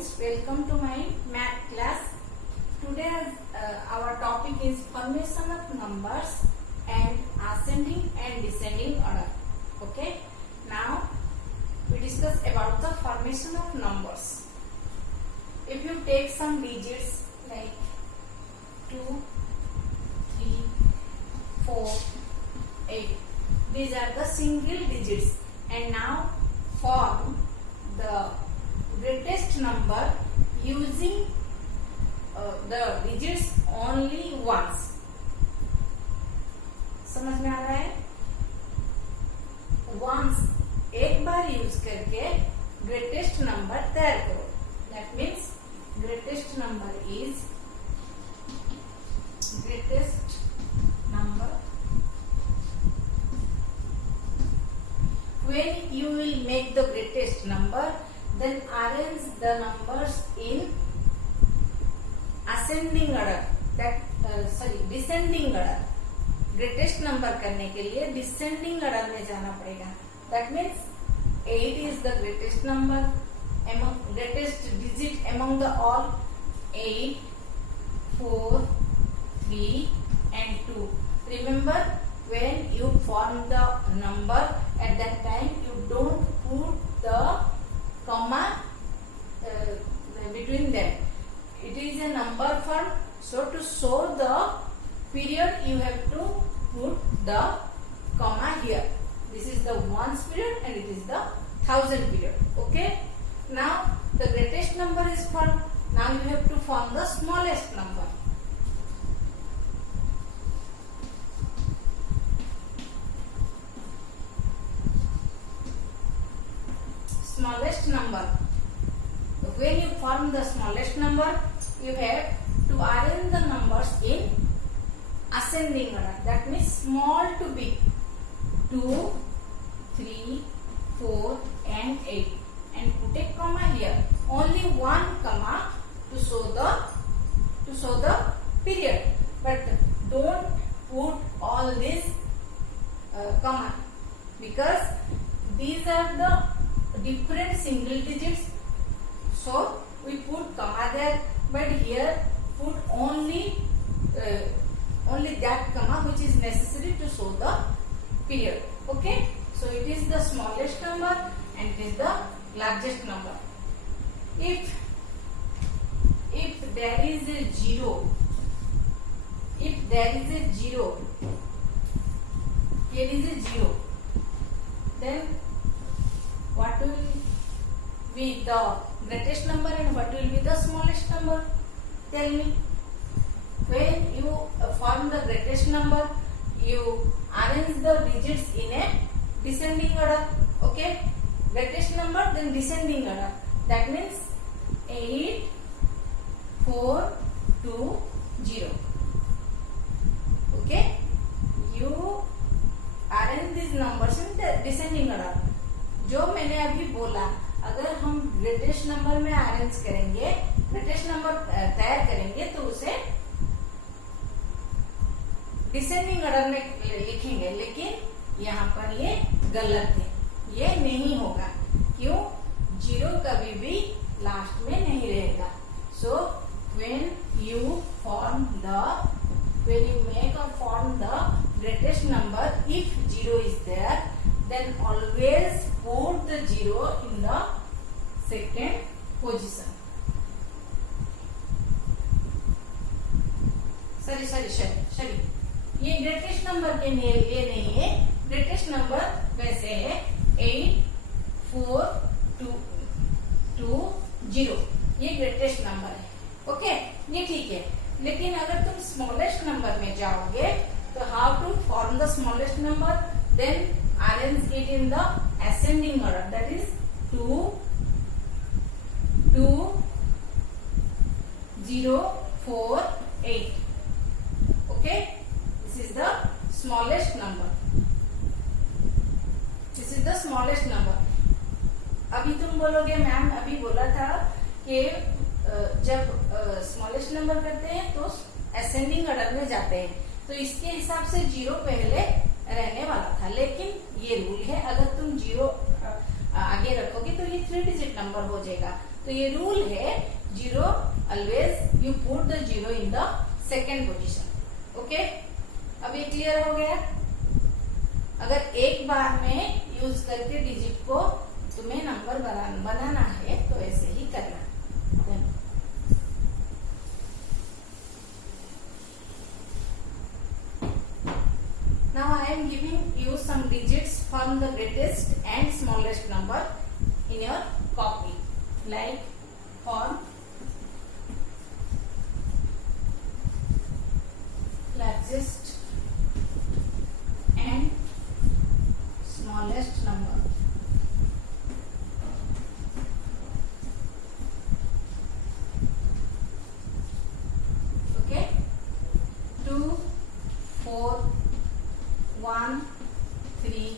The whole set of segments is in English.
students, welcome to my math class. Today our topic is formation of numbers and ascending and descending order. Okay, now we discuss about the formation of numbers. If you take some digits like 2, 3, 4, 8, these are the single digits, and now form the greatest number using the digits only once. समझ में आ रहा है? Once, एक बार use करके greatest number तैयार करो. That means greatest number is greatest number. When you will make the greatest number, then arrange the numbers in ascending order. Descending order. Greatest number करने के लिए descending order में जाना पड़ेगा. That means 8 is the greatest number, greatest digit among the all. 8, 4, 3 and 2. Remember, when you form the number, at that time you don't put the comma between them. It is a number form, so to show the period you have to put the comma here. This is the ones period and it is the thousand period. Okay, now the greatest number is formed. Now you have to form the smallest number. Smallest number. When you form the smallest number, you have to arrange the numbers in ascending order. That means small to big. 2, 3, 4 and 8. And put a comma here. Only one comma to show the period. But don't put all this comma, because these are the different single digits, so we put comma there, but here put only that comma which is necessary to show the period. Okay, so it is the smallest number and it is the largest number. If there is a zero, here is a zero, then what will be the greatest number and what will be the smallest number? Tell me. When you form the greatest number, you arrange the digits in a descending order. Okay, greatest number, then descending order. That means 8, 4, 2, 0. Okay, you arrange these numbers in the descending order. जो मैंने अभी बोला, अगर हम greatest number में arrange करेंगे, greatest number तैयार करेंगे, तो उसे डिसेंडिंग ऑर्डर में लिखेंगे, लेकिन यहाँ पर ये गलत है, ये नहीं होगा. क्यों? जीरो कभी भी लास्ट में नहीं रहेगा. सो when you make or form the greatest number, if zero is there, then always put the zero in the second position. Sorry. ये ग्रेटेस्ट नंबर के लिए नहीं है. ग्रेटेस्ट नंबर वैसे है 8, 4, 2, 0. ये ग्रेटेस्ट नंबर है. ओके, ये ठीक है. लेकिन अगर तुम स्मॉलेस्ट नंबर में जाओगे, तो how to form the smallest number? Then arrange it in the ascending order. That is 2, 0, 4, 8. Okay, this is the smallest number. अभी तुम बोलोगे मैम, अभी बोला था कि जब स्मॉलेस्ट नंबर करते हैं तो असेंडिंग ऑर्डर में जाते हैं, तो इसके हिसाब से 0 पहले रहने वाला था. लेकिन ये रूल है, अगर तुम 0 आगे रखोगे तो ये 3 डिजिट नंबर हो जाएगा. तो ये रूल है, zero always you put the zero in the second position. Okay, अब ये क्लियर हो गया. अगर एक बार में यूज करके डिजिट को तुम्हें नंबर बनाना है तो ऐसे ही करना. Now I am giving you some digits from the greatest and smallest number in your copy, like from largest and smallest number. Okay, 2, 4, 1, 3,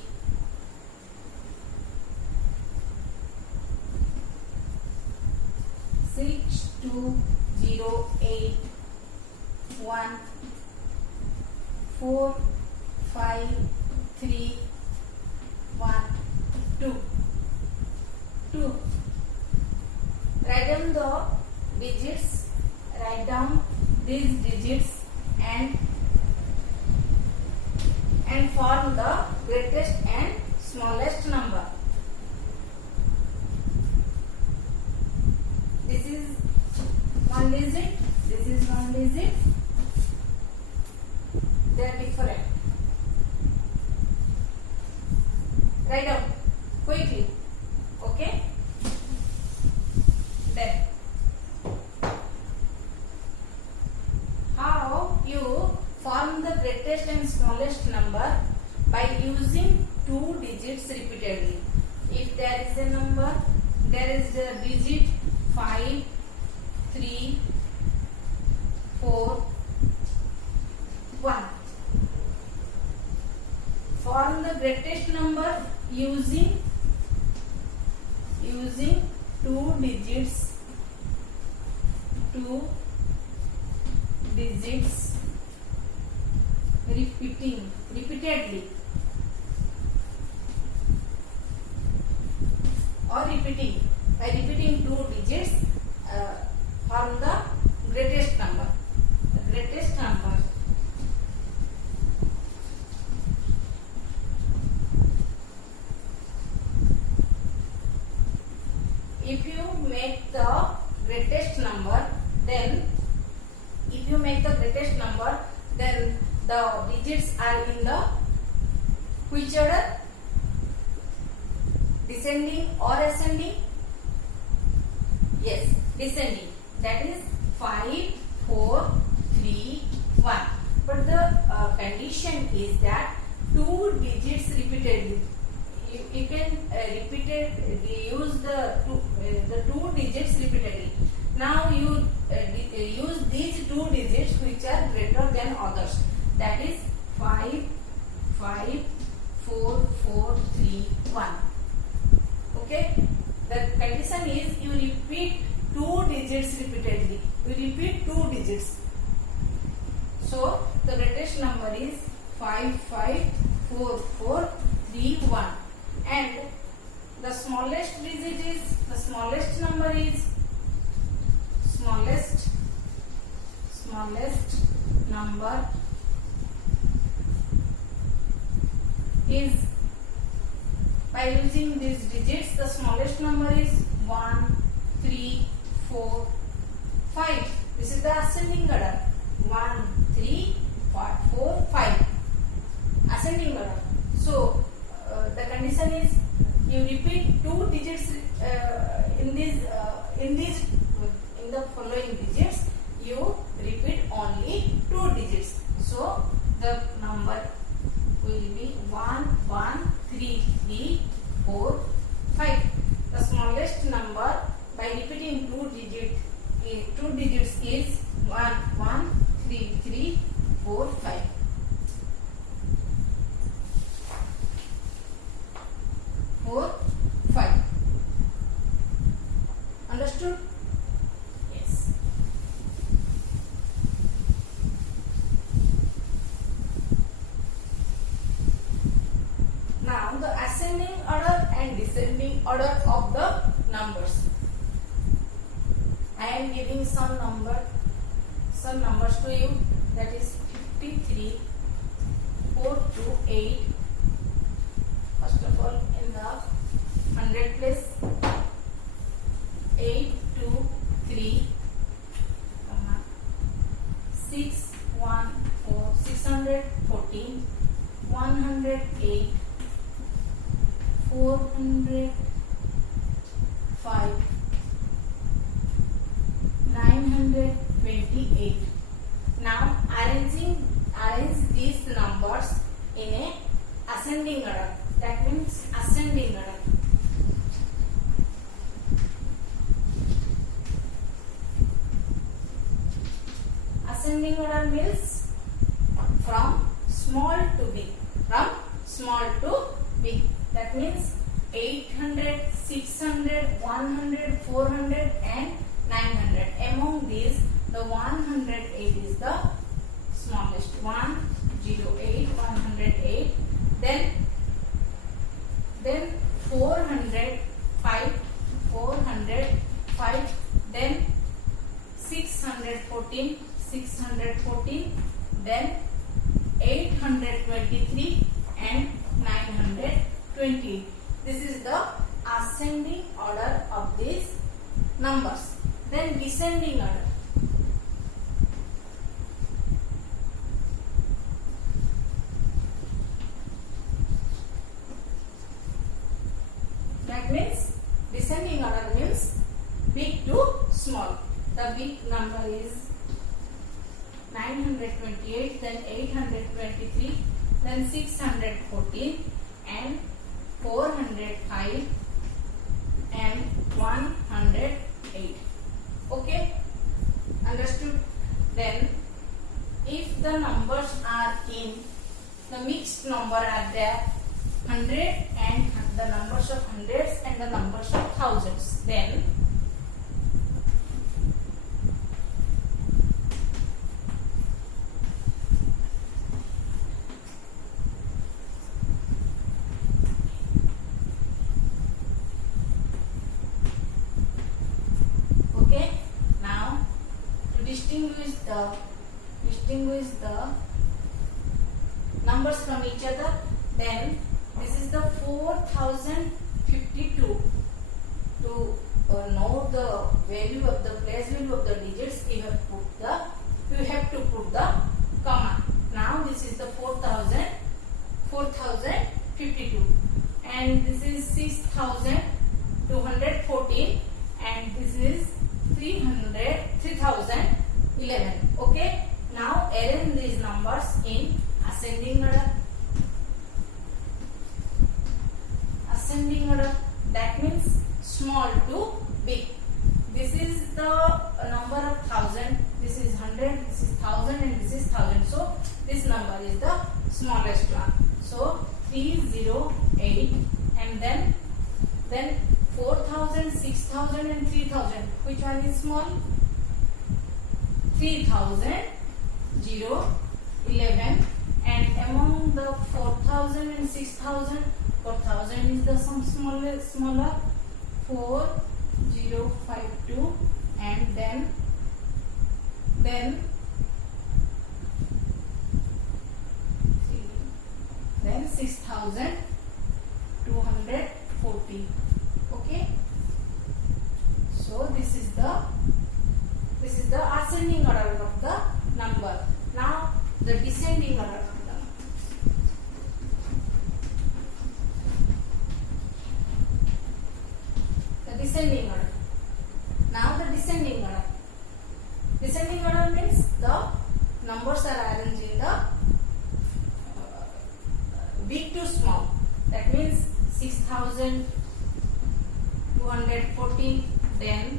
6, 2, 0, 8, 1, 4, 5, 3, 1, 2. 2. Write down the digits. Write down these digits and form the greatest and smallest number. This is one digit. This is one digit. They are different. Write down quickly. Okay. Then how you form the greatest and smallest number? By using two digits repeatedly. If there is a number, there is a digit 5, 3, 4, 1. Form the greatest number using two digits repeatedly. Or repeating, by repeating two digits, form the greatest number. The greatest number. If you make the greatest number, then the digits are in the which order? Descending or ascending? Yes, descending. That is 5, 4, 3, 1. But the condition is that two digits repeatedly. You can use the two digits repeatedly. Now you use these two digits which are greater than others. That is 5, 5, 4, 4, 3, 1. Okay. The condition is you repeat two digits repeatedly. You repeat two digits. So the greatest number is 5, 5, 4, 4, 3, 1. And the smallest digit is, the smallest number is, smallest number is, by using these digits, the smallest number is 1, 3, 4, 5. This is the ascending order. 1, 3, 4, 5. Ascending order. So the condition is you repeat two digits in the following digits. You repeat only two digits. So the number will be 1, 1, 3, 3, 4, 5. The smallest number by repeating two digits is 1, 1, 3, 3, 4, 5. 4, 5. Understood? Yes. Now the ascending order and descending order of the numbers. I am giving some numbers to you, that is 53, 4 to 8. First of all, in the 100 place, 8 2 3, 6 1 4, 614, 108, 405, 928. Now arrange these numbers in a ascending order. That means ascending order. Ascending order means from small to big. From small to big. That means 800, 600, 100, 400 and 900. Among these, the 108 is the smallest. 108, 108. Then 405, 405. Then 614, 614. Then 823 and 920. This is the ascending order of these numbers. Then descending order. That means descending order means big to small. The big number is 928, then 823, then 614 and 405 and 108. Okay, understood? Then if the numbers are in the mixed number are there, 100 and the numbers of hundreds and the numbers of thousands, then distinguish the numbers from each other, then this is the 4052. To know the value of the place value of the digits, you have to put the comma. Now this is the 4052 and this is 6214 and this is 3011. Okay, now arrange these numbers in ascending order. Ascending order, that means small to big. This is the number of 1000, this is 100, this is 1000 and this is 1000. So this number is the smallest one. So 308 and then 4000, 6000 and 3000. Which one is small? 3000, 11 and among the 4000 and 6000, 4000 is the smaller 4052 and then 6240. Okay, so this is the ascending order of the number. Now the descending order of the number. The descending order. Now the descending order. Descending order means the numbers are arranged in the big to small. That means 6214, then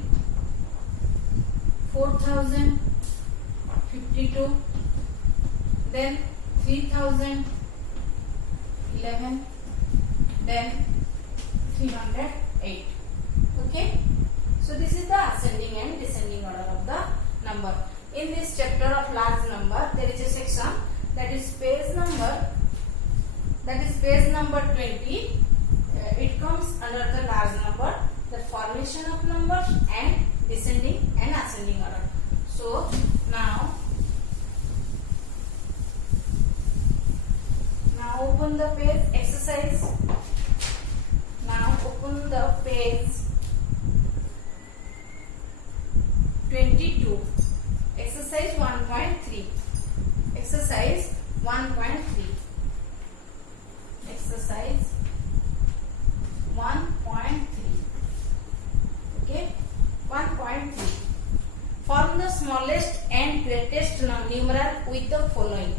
4052, then 3011, then 308. Okay, so this is the ascending and descending order of the number. In this chapter of large number, there is a section that is page number 20. It comes under the large number, the formation of numbers and descending and ascending order. So now open the page exercise. Now open the page 22. Exercise 1.3. Exercise 1.3. Exercise 1.3. Okay. 1.3. Form the smallest and greatest numeral with the following.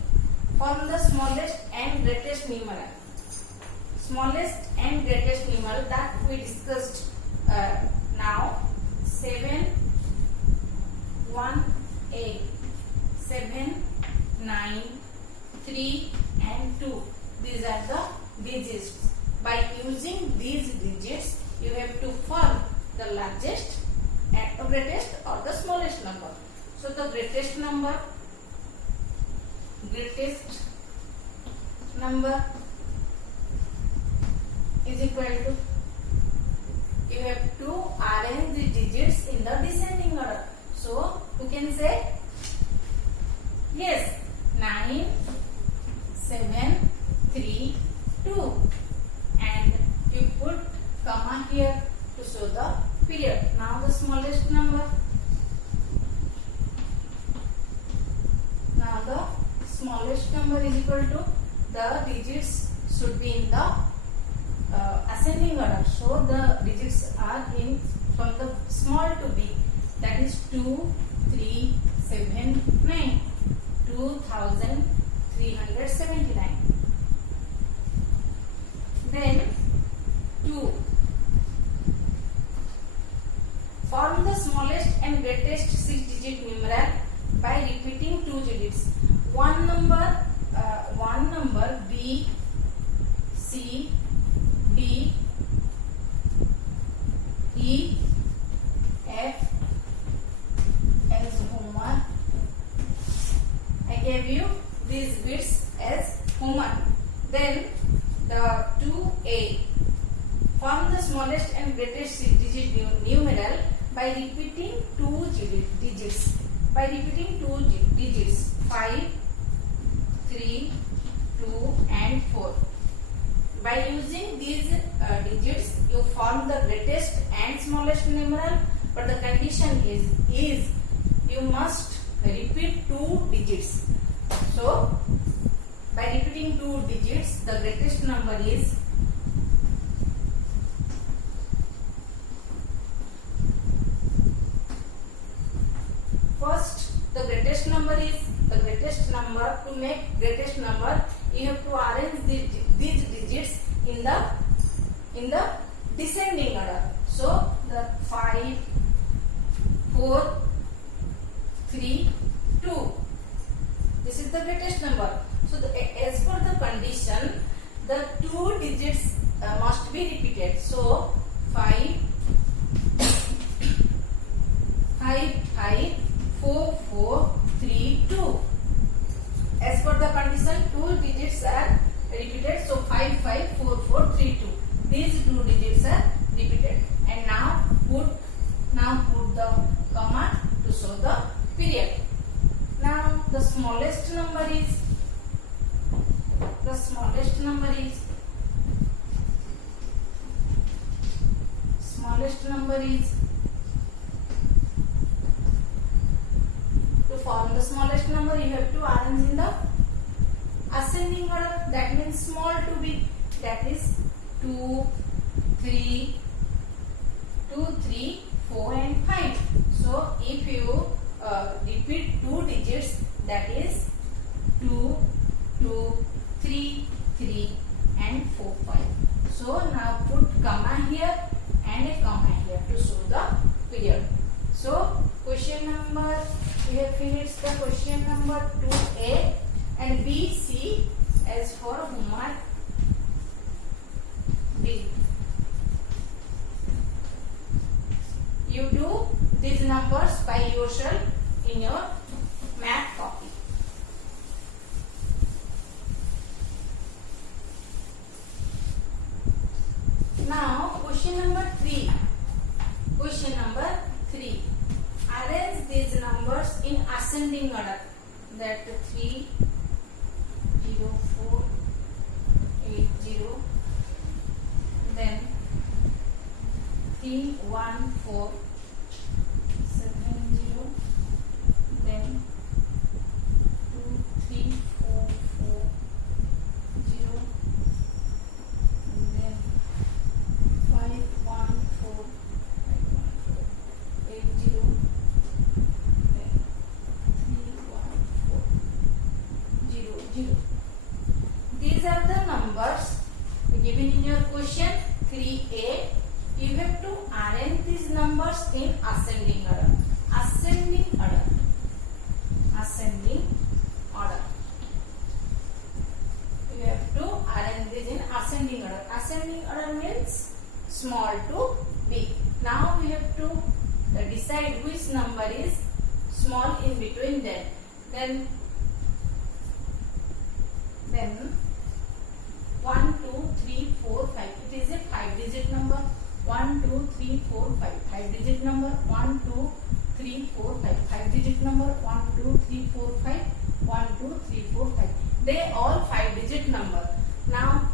Form the smallest and greatest numeral. Smallest and greatest numeral that we discussed now. 7, 1, 8, 7, 9, 3 and 2. These are the digits. By using these digits, you have to form the largest and the greatest or the smallest number. So the greatest number is equal to, you have to arrange the digits in the descending order. So you can say yes, 9, 7, 3, 2, and you put comma here to show the period. Now the smallest number. Now the smallest number is equal to, the digits should be in the ascending order. So the digits are in from the small to big. That is 2, 3, 7, 9. 2379. Then 2. Form the smallest and greatest 6-digit numeral by repeating 2 digits. One number B, C, D, E, F as homework. I gave you these bits as homework. Then the 2A. Form the smallest and greatest 6-digit numeral by repeating 2 digits. By repeating 2 digits 5, 3, 2 and 4. By using these digits, you form the greatest and smallest numeral, but the condition is you must repeat 2 digits. So by repeating 2 digits, the greatest number is first. The greatest number is the greatest number. To make greatest number, you have to arrange these digits in the descending order. So the 5, 4, 3, 2. This is the greatest number. So as per the condition, the 2 digits must be repeated. So 5, 4, 4, 3, 2. As per the condition, 2 digits are repeated. So 5, 4, 4, 3, 2. These 2 digits are repeated. And now put the comma to show the period. Now the smallest number is to form the smallest number, you have to arrange in the ascending order. That means small to big. That is 2, 3, 4 and 5. So if you repeat 2 digits, that is 2, 3, 3 and 4, 5. So now put comma here and a comma here to show the period. So question number, we have finished the question number 2A and B, C as for homework B. You do these numbers by yourself in your math copy. Now question number 3. Question number 3. arrange these numbers in ascending order. That 3, 0, 4, 8, 0. Then 3, 1, 4, 7, 0. Then 2, 3, 4, 4, 0. And then 5, 1, 4, 8, 0. Then 3, 1, 4, 0, 0. These are the numbers given in your question 3A. You have to arrange these numbers in ascending order. Ascending order. Ascending order. You have to arrange this in ascending order. Ascending order means small to big. Now we have to decide which number is small in between them. Then 1, 2, 3, 4, 5. It is a 5-digit number. 1, 2, 3, 4, 5. 5-digit number. 1, 2, 3, 4, 5. 5-digit number. 1, 2, 3, 4, 5. 1, 2, 3, 4, 5. They all 5-digit number. Now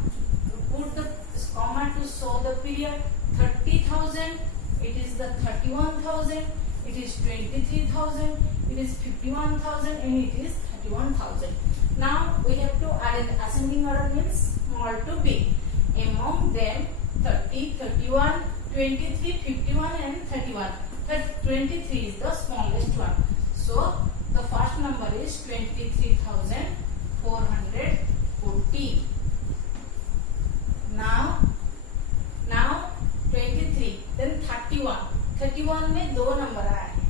put the comma to show the period. 30,000. It is the 31,000. It is 23,000. It is 51,000, and it is 31,000. Now we have to arrange ascending order means small to big. Among them 30, 31, 23, 51 and 31. 23 is the smallest one. So the first number is 23,440. Now 23, then 31. 31 में दो number आए हैं,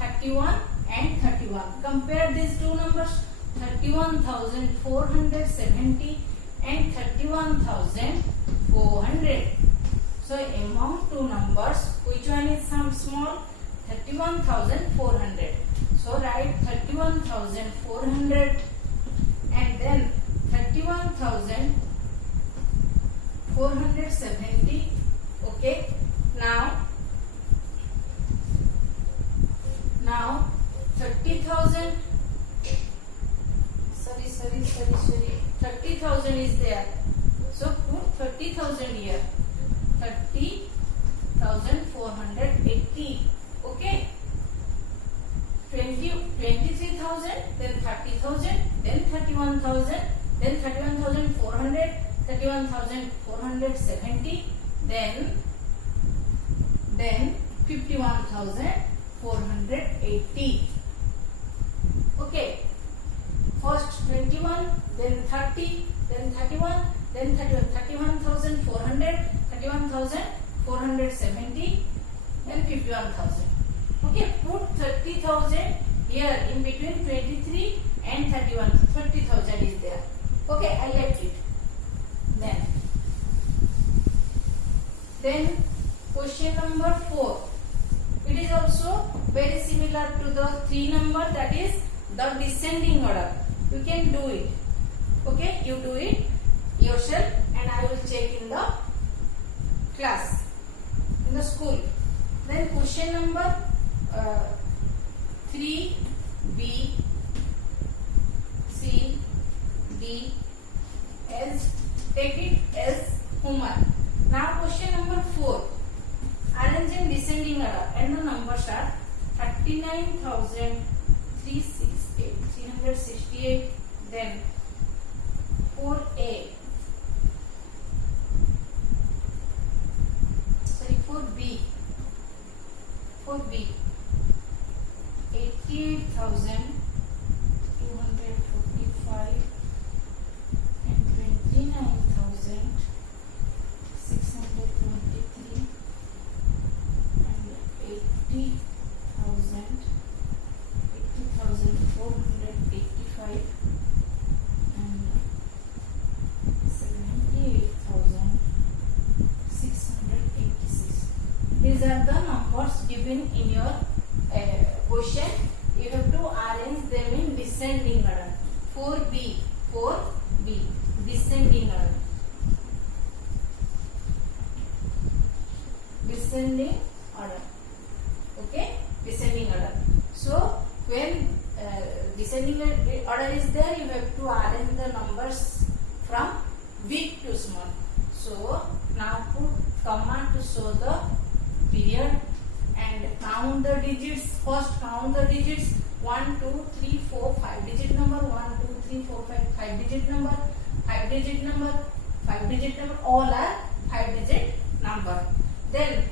31 and 31. Compare these two numbers, 31,470 and 31,400. So among two numbers, which one is some small? 31,400. So write 31,400 and then 31,470. Okay. Now 30,000. Sorry. 30,000 is there. So put 30,000 here. 30,480. Okay. 23,000, then 30,000, then 31,000, then 31,400, 31,470, then 51,480. Okay. First 21, then 30, then 31, then 31, 31,400, 31,470, then 51,000. Okay, put 30,000 here in between 23 and 31. 30,000 is there. Okay, I left it. Then question number 4. It is also very similar to the 3 number, that is the descending order. You can do it. Okay, you do it yourself and I will check in the class, in the school. Then question number 3, B, C, D, S. Take it as homework. Now question number 4. Arrange in descending order and the numbers are 39,368, then 4A, sorry 4B, 88,245 and 29,623 and 80,485 and 78,686. These are the numbers given in your question. You have to arrange them in descending order. 4B, descending order. Descending order. Okay, descending order. when descending order is there, you have to arrange the numbers from big to small. So now put command to show the period and count the digits. First count the digits. 1, 2, 3, 4, 5 digit number. 1, 2, 3, 4, 5 digit number. 5 digit number. 5 digit number. All are 5 digit number. Then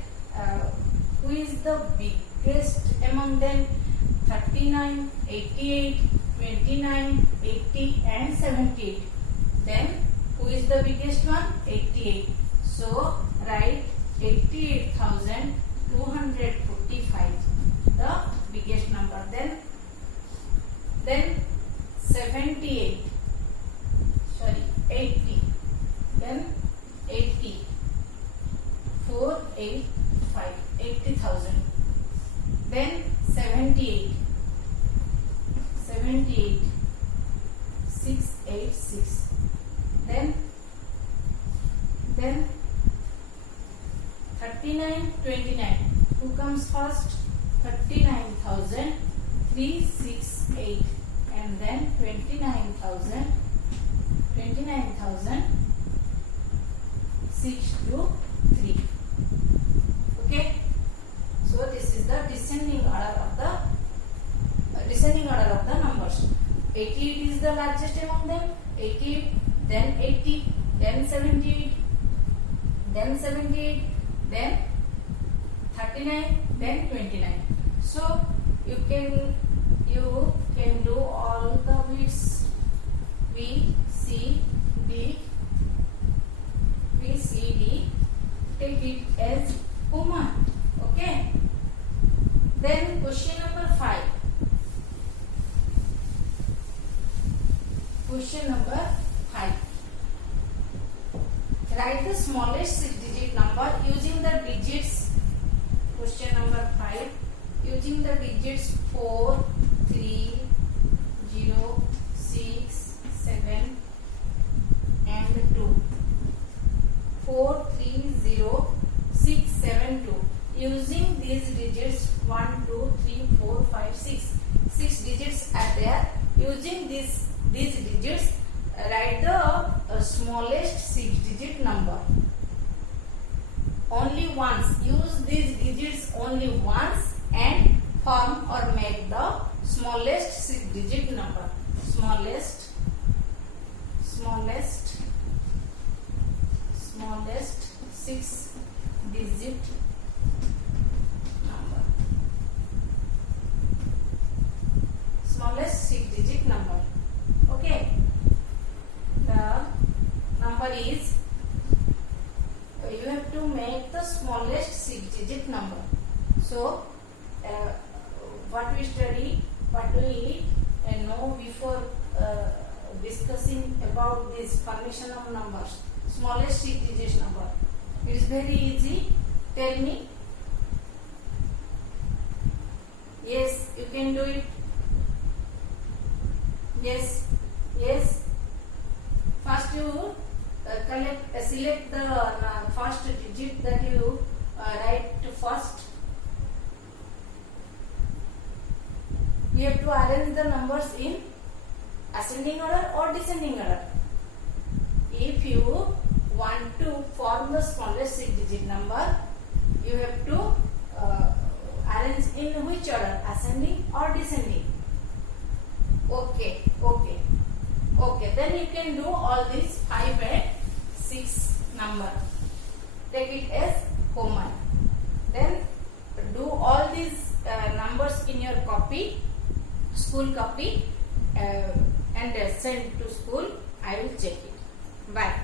who is the biggest among them? 39, 88, 29, 80 and 78. Then who is the biggest one? 88. So write 88,245, the biggest number. Then 78. Sorry, 80. Then 80. 485. 80,000. Then 78. 78. 686. Then 39, 29. Who comes first? 39,368. And then 29,623. Okay. So this is the descending order of the numbers. 88 is the largest among them. 88, then 80, then 78, then 78, then 39, then 29. So you can do all the bits B, C, D. Take it as common. Okay. Then question number 5. Question number 5. Write the smallest 6-digit number using the digits. Question number 5. Using the digits 4, 3, 0, 6, 7 and 2. 4, 3, 0, 6, 7, 2. Using these digits 1, 2, 3, 4, 5, 6. 6 digits are there. Using these digits, write the smallest 6-digit number. Only once. Use these digits only once and form or make the smallest 6-digit number. Smallest 6-digit number. Smallest 6-digit number. Okay. The number is, you have to make the smallest 6-digit number. So what we study, what we know before discussing about this formation of numbers, smallest 6-digit number. It is very easy. Tell me. Yes, you can do it. Yes. First you select the first digit that you write first. You have to arrange the numbers in ascending order or descending order. If you want to form the smallest 6-digit number, you have to arrange in which order? Ascending or descending? Okay. Then you can do all these 5 and 6 number. Take it as common. Then do all these numbers in your copy, school copy, and send to school. I will check it. Bye.